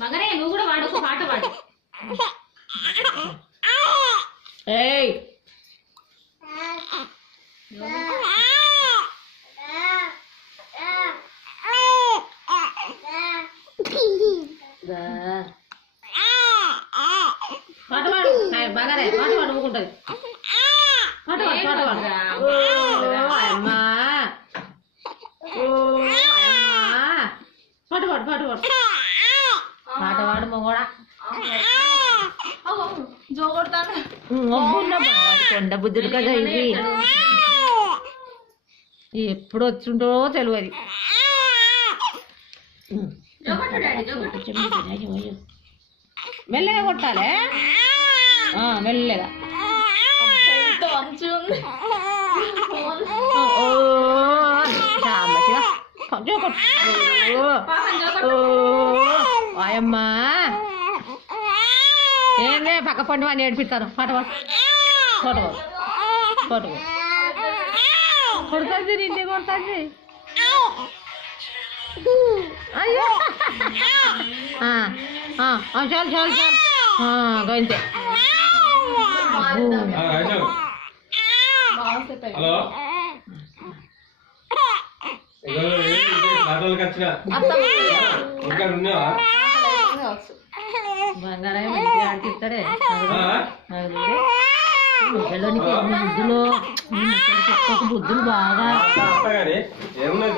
మగనే నువ్వు కూడా వాడు, ఒక పాట పాడు. ఏయ్ పాట పాడు బాగానే పాట పాడుకుంటది. పాట పాడు పాట పాడు. అమ్మా పాట పాడు పాట పాడు పాట పాడు మొగోడా. జోగొడతాను కొండ బుద్ధుడు కదా ఇది. ఎప్పుడు వచ్చింటో తెలియదు. మెల్లగా కొట్టాలి, మెల్లగా. అమ్మా ఏందే పక్క పండు అని ఏడిపిస్తాను. పాట పాడు పాట పాడు పాట పాడు. కొడుతుంది నిన్నే కొడుతుంది. అయ్యో చాలు చాలు చాలు గంతే. హలో బంగారం మంచిగా ఆడిపిస్తాడే. పిల్లలకి బుద్ధులు బుద్ధులు బాగా. ఏమున్నాయి